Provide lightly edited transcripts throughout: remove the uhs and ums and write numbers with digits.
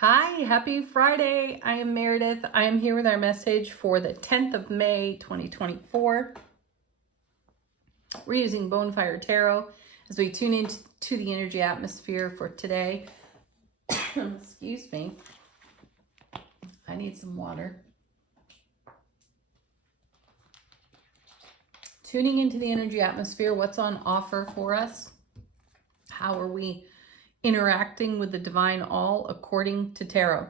Hi, happy Friday. I am Meredith. I am here with our message for the 10th of May, 2024. We're using Bonefire Tarot as we tune into the energy atmosphere for today. Excuse me. I need some water. Tuning into the energy atmosphere, what's on offer for us? How are we interacting with the divine all according to tarot?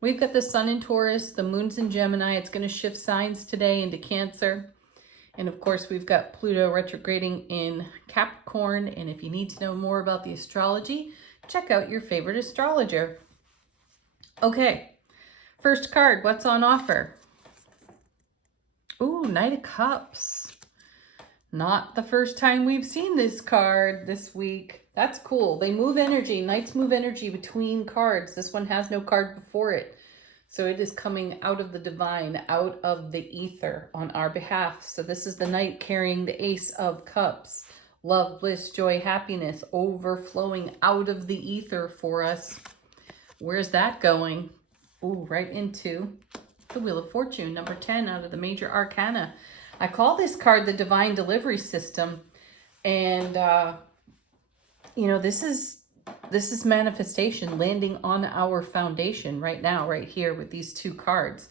We've got the sun in Taurus, the moon's in Gemini. It's going to shift signs today into Cancer. And of course, we've got Pluto retrograding in Capricorn. And if you need to know more about the astrology, check out your favorite astrologer. Okay, first card, what's on offer? Ooh, Knight of Cups. Not the first time we've seen this card this week. That's cool. They move energy. Knights move energy between cards. This one has no card before it. So it is coming out of the divine, out of the ether on our behalf. So this is the Knight carrying the Ace of Cups. Love, bliss, joy, happiness, overflowing out of the ether for us. Where's that going? Ooh, right into the Wheel of Fortune, number 10 out of the Major Arcana. I call this card the Divine Delivery System. And, this is manifestation landing on our foundation right now, right here with these two cards.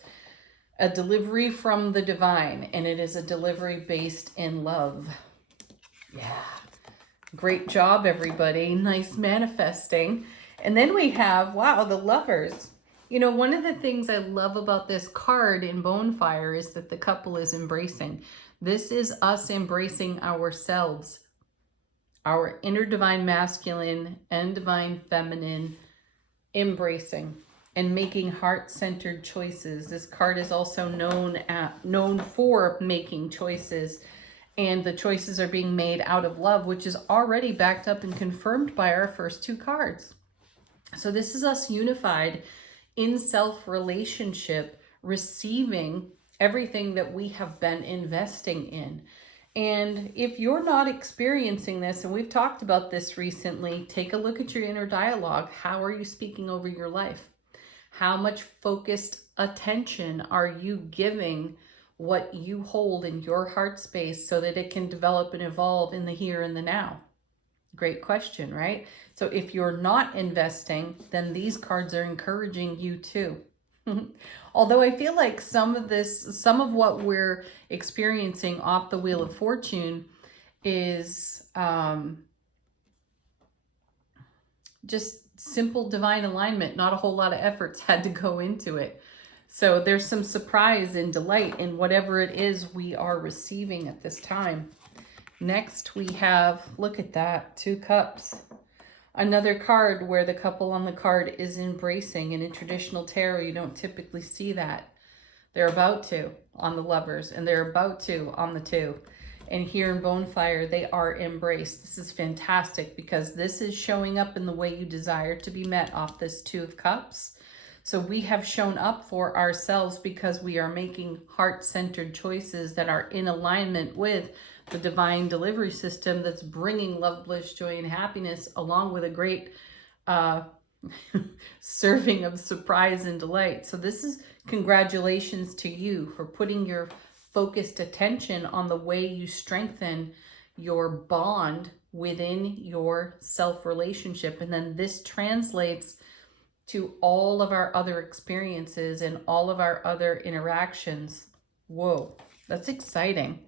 A delivery from the divine, and it is a delivery based in love. Yeah. Great job, everybody. Nice manifesting. And then we have, wow, the Lovers. One of the things I love about this card in Bonefire is that the couple is embracing. This is us embracing ourselves, our inner divine masculine and divine feminine, embracing and making heart-centered choices. This card is also known for making choices, and the choices are being made out of love, which is already backed up and confirmed by our first two cards. So this is us unified in self-relationship, receiving everything that we have been investing in. And if you're not experiencing this, and we've talked about this recently, take a look at your inner dialogue. How are you speaking over your life? How much focused attention are you giving what you hold in your heart space so that it can develop and evolve in the here and the now? Great question, right? So if you're not investing, then these cards are encouraging you to. Although I feel like some of what we're experiencing off the Wheel of Fortune is just simple divine alignment. Not a whole lot of efforts had to go into it. So there's some surprise and delight in whatever it is we are receiving at this time. Next we have, look at that, 2 cups. Another card where the couple on the card is embracing. And in traditional tarot, you don't typically see that. They're about to on the Lovers, and they're about to on the 2. And here in Bonefire, they are embraced. This is fantastic because this is showing up in the way you desire to be met off this 2 of Cups. So we have shown up for ourselves because we are making heart-centered choices that are in alignment with the divine delivery system that's bringing love, bliss, joy, and happiness, along with a great serving of surprise and delight. So this is congratulations to you for putting your focused attention on the way you strengthen your bond within your self-relationship. And then this translates to all of our other experiences and all of our other interactions. Whoa, that's exciting.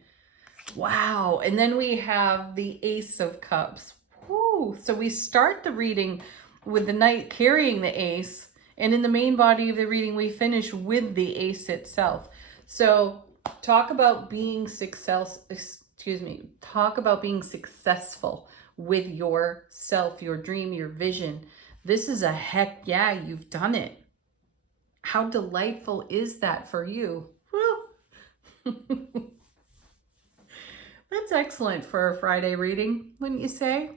Wow. And then we have the Ace of Cups. Woo. So we start the reading with the Knight carrying the Ace, and in the main body of the reading, we finish with the Ace itself. So talk about being talk about being successful with yourself, your dream, your vision. This is a heck yeah, you've done it. How delightful is that for you? Woo. That's excellent for a Friday reading, wouldn't you say?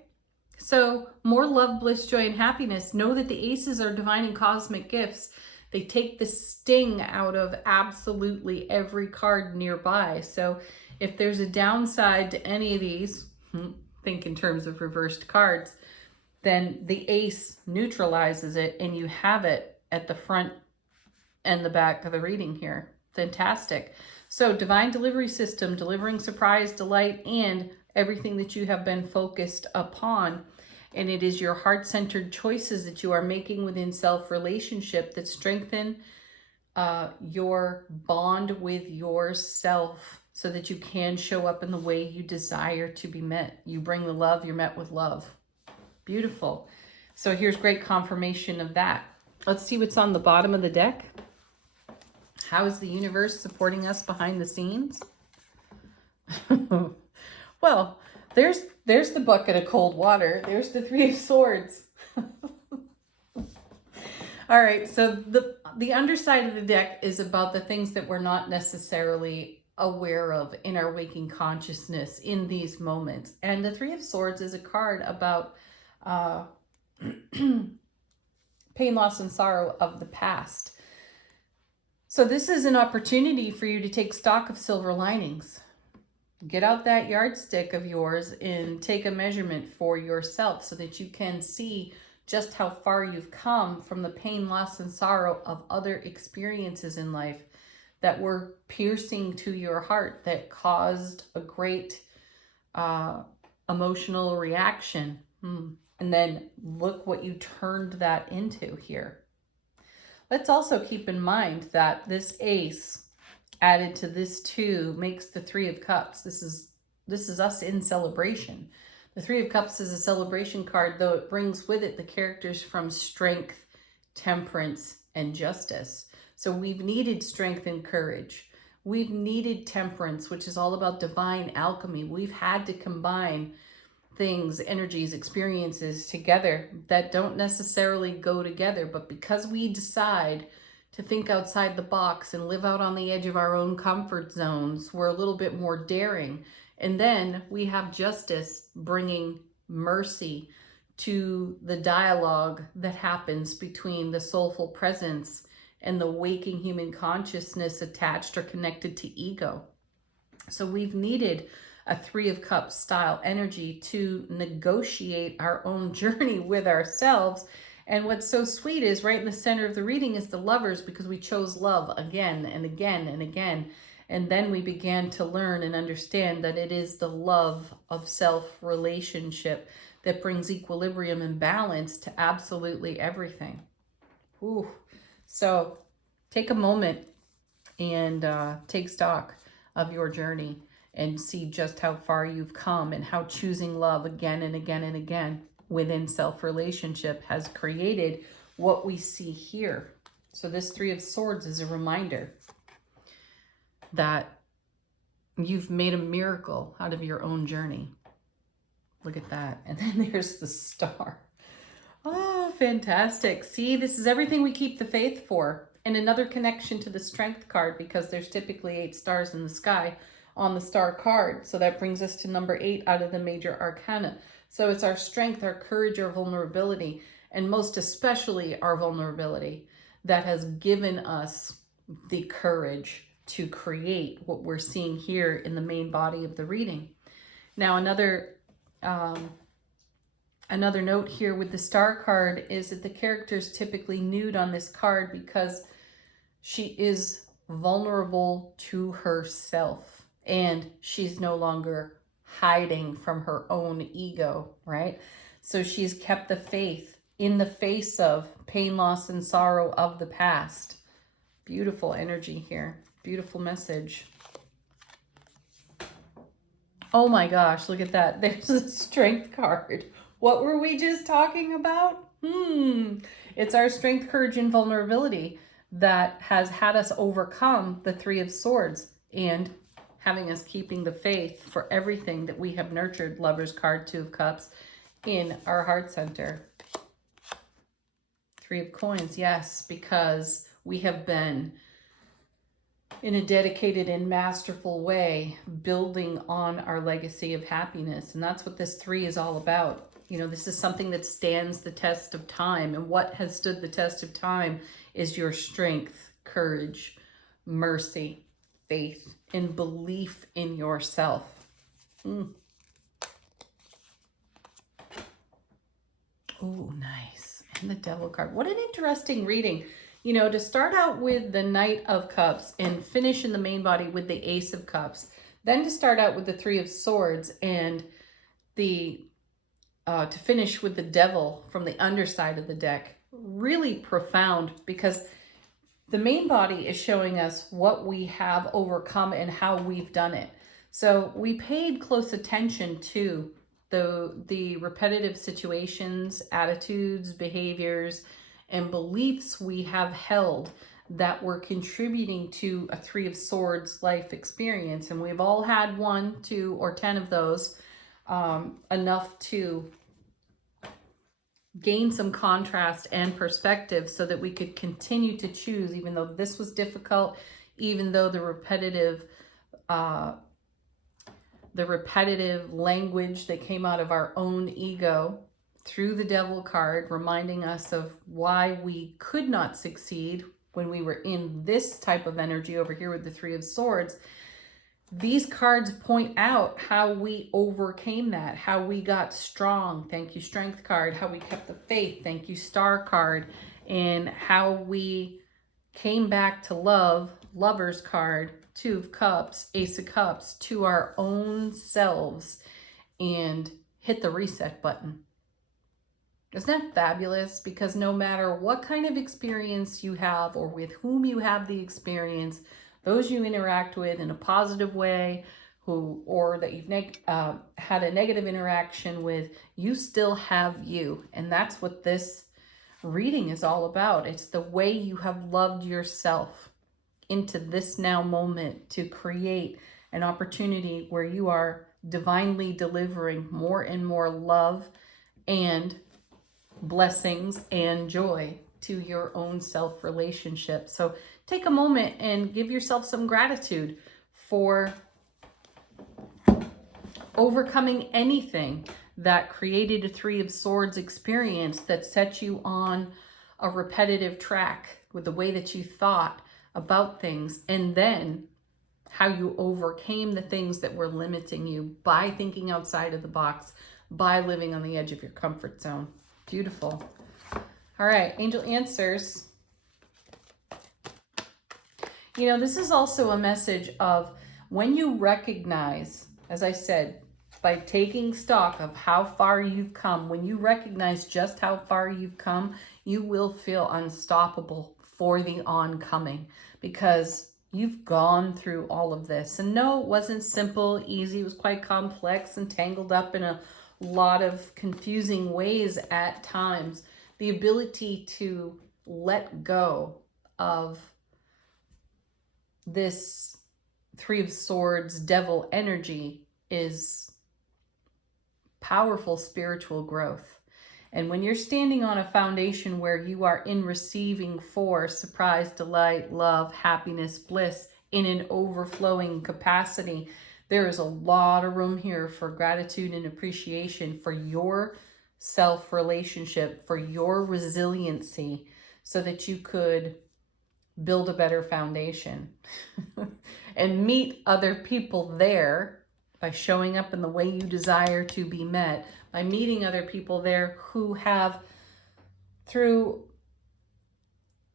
So more love, bliss, joy, and happiness. Know that the aces are divine and cosmic gifts. They take the sting out of absolutely every card nearby. So if there's a downside to any of these, think in terms of reversed cards, then the ace neutralizes it and you have it at the front and the back of the reading here. Fantastic. So divine delivery system, delivering surprise, delight, and everything that you have been focused upon. And it is your heart-centered choices that you are making within self-relationship that strengthen your bond with yourself so that you can show up in the way you desire to be met. You bring the love, you're met with love. Beautiful. So here's great confirmation of that. Let's see what's on the bottom of the deck. How is the universe supporting us behind the scenes? Well, there's the bucket of cold water. There's the Three of Swords. All right, so the underside of the deck is about the things that we're not necessarily aware of in our waking consciousness in these moments. And the Three of Swords is a card about pain, loss, and sorrow of the past. So this is an opportunity for you to take stock of silver linings. Get out that yardstick of yours and take a measurement for yourself so that you can see just how far you've come from the pain, loss, and sorrow of other experiences in life that were piercing to your heart, that caused a great emotional reaction. And then look what you turned that into here. Let's also keep in mind that this ace added to this 2 makes the Three of Cups. This is us in celebration. The Three of Cups is a celebration card, though it brings with it the characters from strength, temperance, and justice. So we've needed strength and courage. We've needed temperance, which is all about divine alchemy. We've had to combine things, energies, experiences together that don't necessarily go together. But because we decide to think outside the box and live out on the edge of our own comfort zones, we're a little bit more daring. And then we have justice bringing mercy to the dialogue that happens between the soulful presence and the waking human consciousness attached or connected to ego. So we've needed a Three of Cups style energy to negotiate our own journey with ourselves. And what's so sweet is right in the center of the reading is the Lovers, because we chose love again and again and again. And then we began to learn and understand that it is the love of self-relationship that brings equilibrium and balance to absolutely everything. Ooh. So take a moment and take stock of your journey and see just how far you've come and how choosing love again and again and again within self-relationship has created what we see here. So this Three of Swords is a reminder that you've made a miracle out of your own journey. Look at that. And then there's the Star. Oh, fantastic. See, this is everything we keep the faith for. And another connection to the Strength card, because there's typically 8 stars in the sky on the Star card. So that brings us to number 8 out of the major arcana. So it's our strength, our courage, our vulnerability, and most especially our vulnerability that has given us the courage to create what we're seeing here in the main body of the reading. Now, another note here with the Star card is that the character is typically nude on this card because she is vulnerable to herself and she's no longer hiding from her own ego, right? So she's kept the faith in the face of pain, loss, and sorrow of the past. Beautiful energy here. Beautiful message. Oh my gosh, look at that. There's a Strength card. What were we just talking about? It's our strength, courage, and vulnerability that has had us overcome the Three of Swords and having us keeping the faith for everything that we have nurtured. Lover's card, 2 of Cups, in our heart center. 3 of Coins, yes, because we have been in a dedicated and masterful way building on our legacy of happiness. And that's what this 3 is all about. You know, this is something that stands the test of time. And what has stood the test of time is your strength, courage, mercy, faith, and belief in yourself. Oh, nice. And the Devil card. What an interesting reading. You know, to start out with the Knight of Cups and finish in the main body with the Ace of Cups. Then to start out with the Three of Swords and the to finish with the Devil from the underside of the deck. Really profound, because the main body is showing us what we have overcome and how we've done it. So we paid close attention to the repetitive situations, attitudes, behaviors, and beliefs we have held that were contributing to a Three of Swords life experience. And we've all had 1, 2, or 10 of those, enough to gain some contrast and perspective so that we could continue to choose, even though this was difficult, even though the repetitive language that came out of our own ego through the Devil card, reminding us of why we could not succeed when we were in this type of energy over here with the Three of Swords. These cards point out how we overcame that, how we got strong. Thank you, Strength card. How we kept the faith. Thank you, Star card. And how we came back to love, Lovers card, Two of Cups, Ace of Cups, to our own selves and hit the reset button. Isn't that fabulous? Because no matter what kind of experience you have or with whom you have the experience, those you interact with in a positive way, or that you've had a negative interaction with, you still have you. And that's what this reading is all about. It's the way you have loved yourself into this now moment to create an opportunity where you are divinely delivering more and more love and blessings and joy to your own self relationship. So take a moment and give yourself some gratitude for overcoming anything that created a Three of Swords experience that set you on a repetitive track with the way that you thought about things, and then how you overcame the things that were limiting you by thinking outside of the box, by living on the edge of your comfort zone. Beautiful. All right, angel answers. You know, this is also a message of when you recognize, as I said, by taking stock of how far you've come, when you recognize just how far you've come, you will feel unstoppable for the oncoming, because you've gone through all of this. And no, it wasn't simple, easy. It was quite complex and tangled up in a lot of confusing ways at times. The ability to let go of this Three of Swords Devil energy is powerful spiritual growth. And when you're standing on a foundation where you are in receiving for surprise, delight, love, happiness, bliss in an overflowing capacity, there is a lot of room here for gratitude and appreciation for your self-relationship, for your resiliency, so that you could build a better foundation and meet other people there by showing up in the way you desire to be met, by meeting other people there who have, through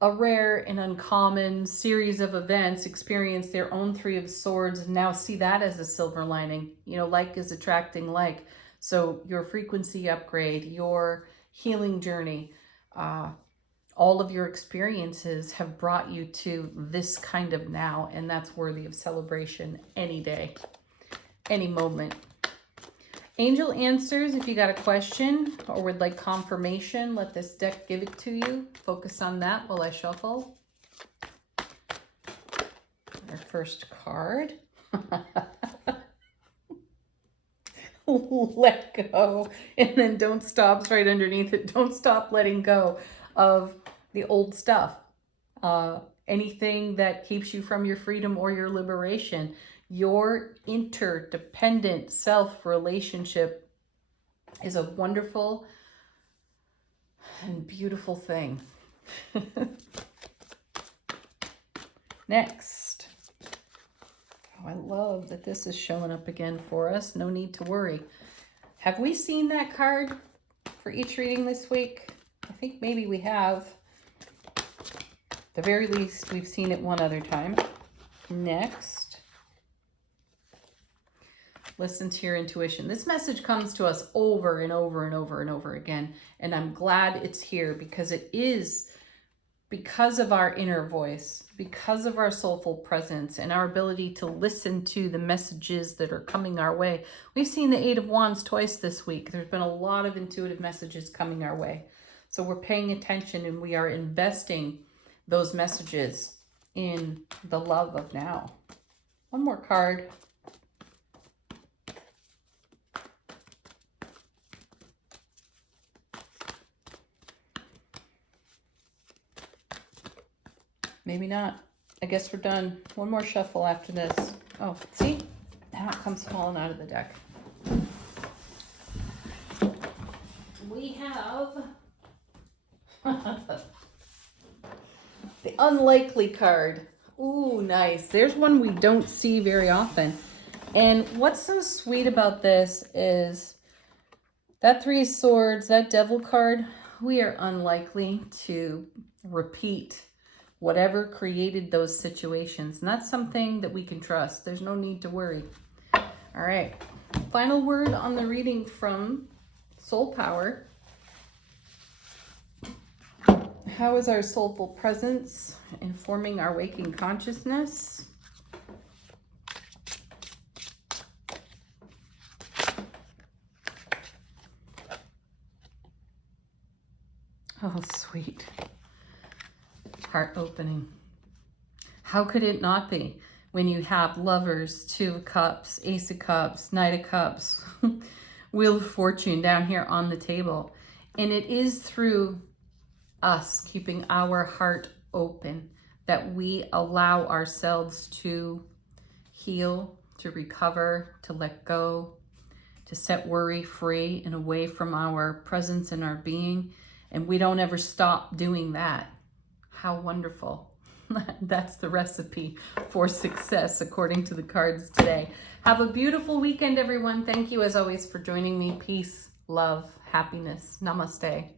a rare and uncommon series of events, experienced their own Three of Swords and now see that as a silver lining. You know, like is attracting like. So your frequency upgrade, your healing journey, all of your experiences have brought you to this kind of now, and that's worthy of celebration any day, any moment. Angel answers, if you got a question or would like confirmation, let this deck give it to you. Focus on that while I shuffle. Our first card. Let go. And then don't stop right underneath it. Don't stop letting go of the old stuff. Anything that keeps you from your freedom or your liberation. Your interdependent self-relationship is a wonderful and beautiful thing. Next. Oh, I love that this is showing up again for us. No need to worry. Have we seen that card for each reading this week? I think maybe we have. At the very least, we've seen it one other time. Next, listen to your intuition. This message comes to us over and over and over and over again. And I'm glad it's here because it is because of our inner voice, because of our soulful presence and our ability to listen to the messages that are coming our way. We've seen the Eight of Wands twice this week. There's been a lot of intuitive messages coming our way. So we're paying attention and we are investing those messages in the love of now. One more card. Maybe not. I guess we're done. One more shuffle after this. Oh, see? Now it comes falling out of the deck. We have the unlikely card. Ooh, nice. There's one we don't see very often. And what's so sweet about this is that Three of Swords, that Devil card, we are unlikely to repeat whatever created those situations. And that's something that we can trust. There's no need to worry. All right. Final word on the reading from Soul Power. How is our soulful presence informing our waking consciousness? Oh, sweet. Heart opening. How could it not be when you have Lovers, Two of Cups, Ace of Cups, Knight of Cups, Wheel of Fortune down here on the table? And it is through us keeping our heart open that we allow ourselves to heal, to recover, to let go, to set worry free and away from our presence and our being. And we don't ever stop doing that. How wonderful. That's the recipe for success, according to the cards today. Have a beautiful weekend, everyone. Thank you, as always, for joining me. Peace, love, happiness. Namaste.